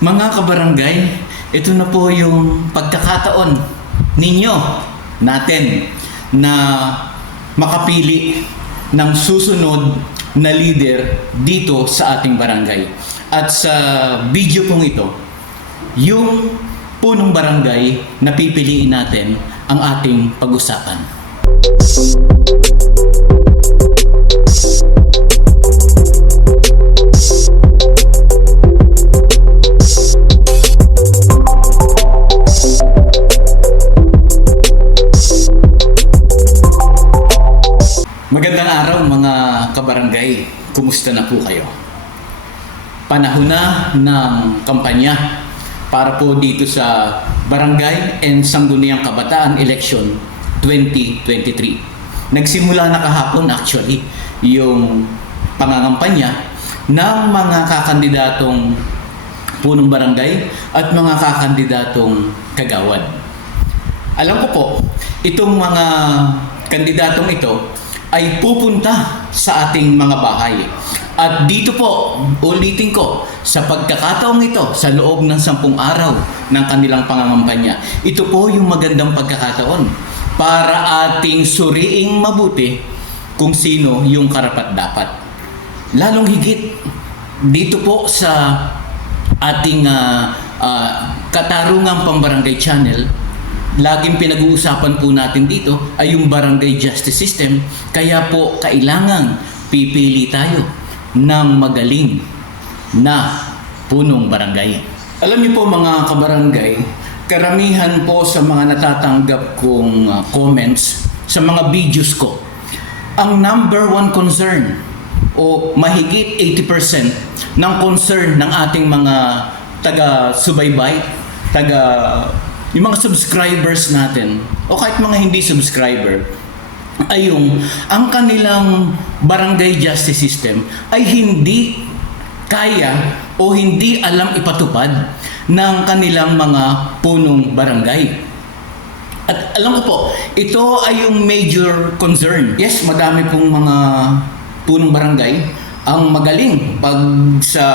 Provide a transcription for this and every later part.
Mga kabarangay, ito na po yung pagkakataon ninyo, natin, na makapili ng susunod na leader dito sa ating barangay. At sa video pong ito, yung punong barangay na pipiliin natin ang ating pag-usapan. Magandang araw mga kabarangay. Kumusta na po kayo? Panahon na ng kampanya para po dito sa Barangay and Sangguniang Kabataan Election 2023. Nagsimula na kahapon actually yung pangangampanya ng mga kakandidatong punong barangay at mga kakandidatong kagawad. Alam ko po, itong mga kandidatong ito ay pupunta sa ating mga bahay. At dito po, ulitin ko, sa pagkakataong ito, sa loob ng sampung araw ng kanilang pangangampanya, ito po yung magandang pagkakataon para ating suriing mabuti kung sino yung karapat dapat. Lalong higit, dito po sa ating ah, ah, katarungang pambarangay channel, laging pinag-uusapan po natin dito ay yung barangay justice system. Kaya po kailangan pipili tayo ng magaling na punong barangay. Alam niyo po mga kabarangay, karamihan po sa mga natatanggap kong ah, comments sa mga videos ko, ang number one concern o mahigit 80% ng concern ng ating mga taga-subaybay, taga yung mga subscribers natin o kahit mga hindi subscriber ay yung ang kanilang barangay justice system ay hindi kaya o hindi alam ipatupad ng kanilang mga punong barangay. At alam ko po, ito ay yung major concern. Yes, madami pong mga punong barangay ang magaling pag sa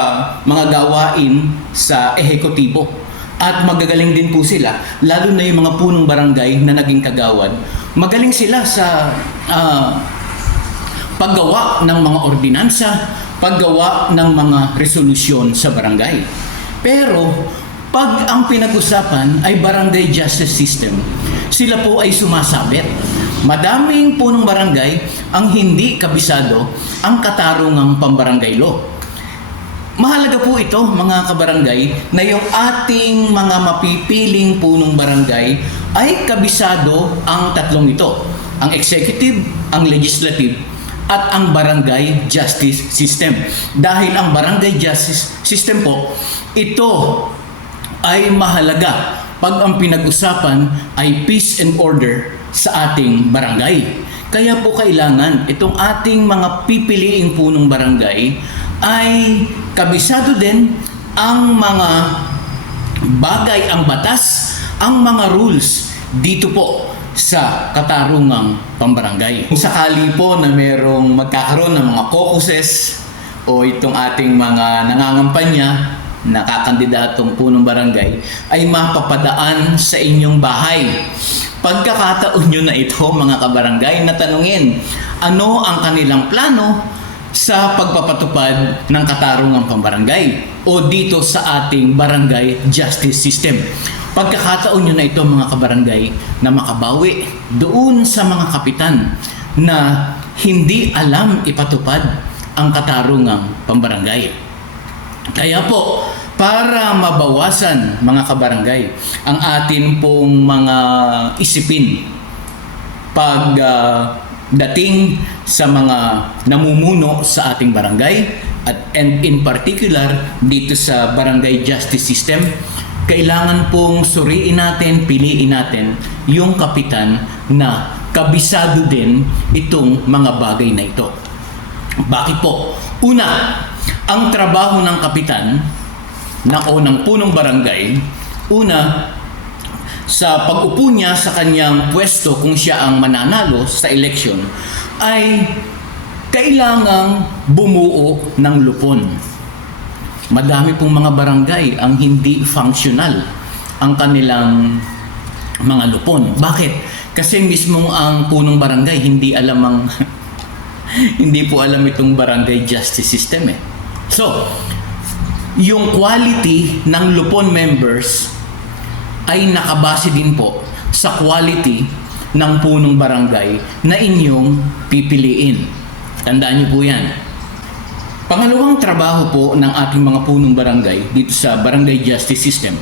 mga gawain sa ehekutibo. At magagaling din po sila, lalo na yung mga punong barangay na naging kagawad. Magaling sila sa ah, paggawa ng mga ordinansa, paggawa ng mga resolusyon sa barangay. Pero pag ang pinag-usapan ay barangay justice system, sila po ay sumasabit. Madaming punong barangay ang hindi kabisado ang katarungang pambarangay law. Mahalaga po ito mga kabarangay na yung ating mga mapipiling punong barangay ay kabisado ang tatlong ito. Ang executive, ang legislative, at ang barangay justice system. Dahil ang barangay justice system po, ito ay mahalaga pag ang pinag-usapan ay peace and order sa ating barangay. Kaya po kailangan itong ating mga pipiliing punong barangay ay kabisado din ang mga bagay, ang batas, ang mga rules dito po sa katarungang pambarangay. Kung sakali po na merong magkakaroon ng mga caucuses o itong ating mga nangangampanya na kakandidatong punong barangay ay mapapadaan sa inyong bahay. Pagkakataon nyo na ito mga kabarangay na tanungin ano ang kanilang plano sa pagpapatupad ng katarungang pambarangay o dito sa ating barangay justice system. Pagkakataon nyo na ito mga kabarangay na makabawi doon sa mga kapitan na hindi alam ipatupad ang katarungang pambarangay. Kaya po, para mabawasan mga kabarangay ang atin pong mga isipin pag ah, dating sa mga namumuno sa ating barangay at and in particular dito sa barangay justice system kailangan pong suriin natin, piliin natin yung kapitan na kabisado din itong mga bagay na ito. Bakit po? Una, ang trabaho ng kapitan na o ng punong barangay, una, sa pag-upo niya sa kanyang pwesto kung siya ang mananalo sa eleksyon, ay kailangang bumuo ng lupon. Madami pong mga barangay ang hindi functional ang kanilang mga lupon. Bakit? Kasi mismo ang punong barangay hindi alam ang hindi po alam itong barangay justice system eh. So, yung quality ng lupon members ay nakabase din po sa quality ng punong barangay na inyong pipiliin. Tandaan niyo po yan. Pangalawang trabaho po ng ating mga punong barangay dito sa barangay justice system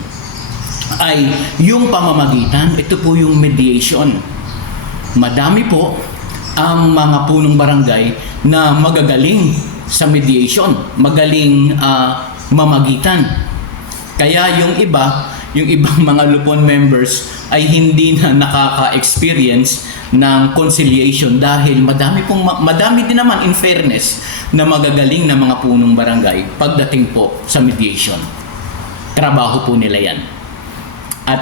ay yung pamamagitan, ito po yung mediation. Madami po ang mga punong barangay na magagaling sa mediation, magaling ah, mamagitan. Kaya yung iba, yung ibang mga lupon members ay hindi na nakaka-experience ng conciliation dahil madami pong ma- madami din naman in fairness na magagaling na mga punong barangay pagdating po sa mediation. Trabaho po nila yan. At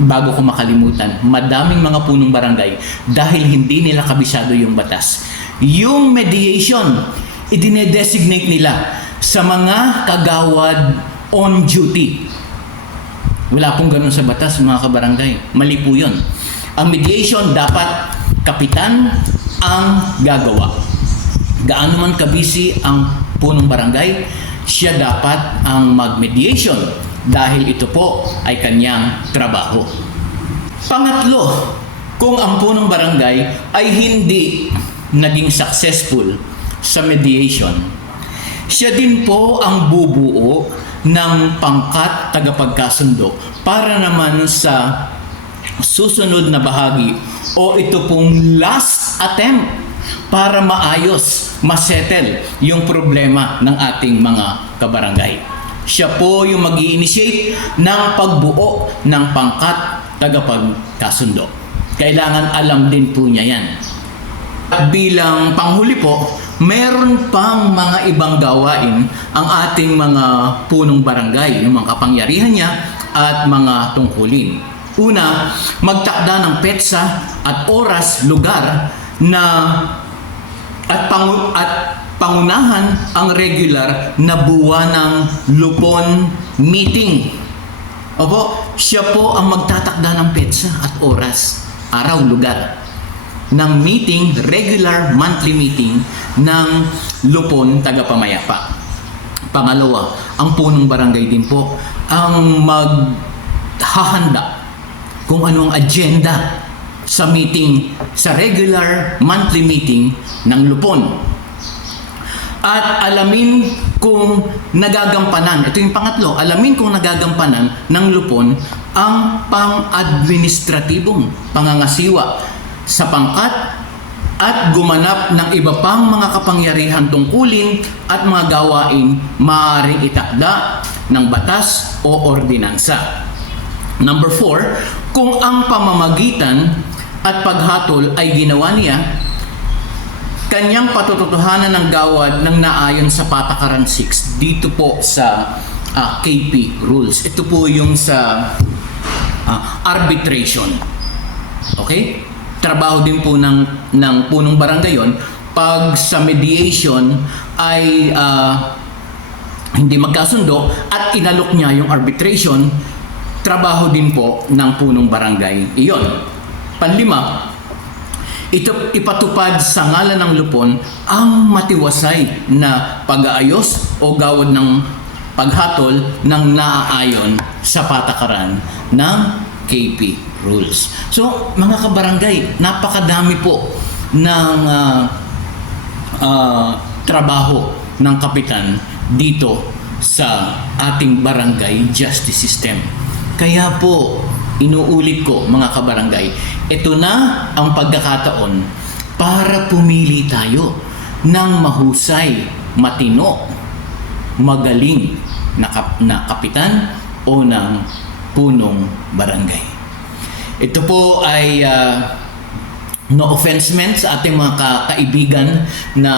bago ko makalimutan, madaming mga punong barangay dahil hindi nila kabisado yung batas. Yung mediation, idine-designate nila sa mga kagawad on duty. Wala pong ganun sa batas mga kabarangay. Mali po yun. Ang mediation dapat kapitan ang gagawa. Gaano man kabisi ang punong barangay, siya dapat ang mag-mediation dahil ito po ay kanyang trabaho. Pangatlo, kung ang punong barangay ay hindi naging successful sa mediation, siya din po ang bubuo ng pangkat tagapagkasundo para naman sa susunod na bahagi o ito pong last attempt para maayos, masettle yung problema ng ating mga kabarangay. Siya po yung mag initiate ng pagbuo ng pangkat tagapagkasundo. Kailangan alam din po niya yan. At bilang panghuli po, meron pang mga ibang gawain ang ating mga punong barangay, yung mga kapangyarihan niya at mga tungkulin. Una, magtakda ng petsa at oras, lugar na at pangu- at pangunahan ang regular na buwan ng lupon meeting. Opo, siya po ang magtatakda ng petsa at oras, araw, lugar ng meeting, regular monthly meeting ng Lupon Tagapamayapa. Pangalawa, ang punong barangay din po ang maghahanda kung anong agenda sa meeting, sa regular monthly meeting ng Lupon. At alamin kung nagagampanan, ito yung pangatlo, alamin kung nagagampanan ng Lupon ang pang-administratibong pangangasiwa sa pangkat at gumanap ng iba pang mga kapangyarihan tungkulin at mga gawain maaaring itakda ng batas o ordinansa. Number four, kung ang pamamagitan at paghatol ay ginawa niya, kanyang patututuhanan ng gawad ng naayon sa Patakaran 6 dito po sa ah, KP rules. Ito po yung sa ah, arbitration. Okay? Trabaho din po ng, ng punong barangay yon pag sa mediation ay ah, hindi magkasundo at inalok niya yung arbitration, trabaho din po ng punong barangay iyon. Panlima, ito ipatupad sa ngalan ng lupon ang matiwasay na pag-aayos o gawad ng paghatol ng naaayon sa patakaran ng KP rules. So, mga kabarangay, napakadami po ng ah, ah, trabaho ng kapitan dito sa ating barangay justice system. Kaya po, inuulit ko mga kabarangay, ito na ang pagkakataon para pumili tayo ng mahusay, matino, magaling na, kap- na kapitan o ng punong barangay. Ito po ay ah, no offense meant sa ating mga ka- kaibigan na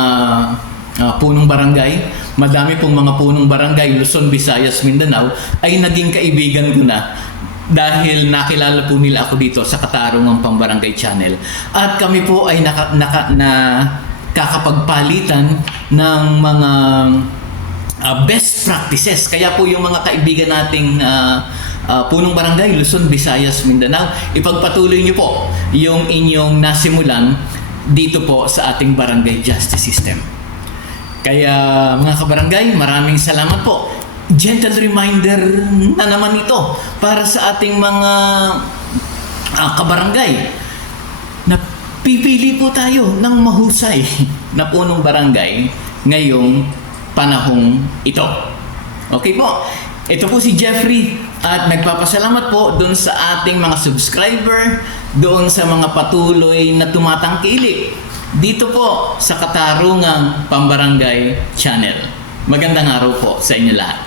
ah, punong barangay. Madami pong mga punong barangay, Luzon, Visayas, Mindanao ay naging kaibigan ko na dahil nakilala po nila ako dito sa Katarungang Pambarangay Channel. At kami po ay naka, naka, na kakapagpalitan ng mga ah, best practices. Kaya po yung mga kaibigan nating ah, ah, punong barangay, Luzon, Visayas, Mindanao, ipagpatuloy niyo po yung inyong nasimulan dito po sa ating barangay justice system. Kaya mga kabarangay, maraming salamat po. Gentle reminder na naman ito para sa ating mga ah, kabarangay na pipili po tayo ng mahusay na punong barangay ngayong panahong ito. Okay po. Ito po si Jeffrey at nagpapasalamat po doon sa ating mga subscriber, doon sa mga patuloy na tumatangkilik dito po sa Katarungang Pambarangay Channel. Magandang araw po sa inyo lahat.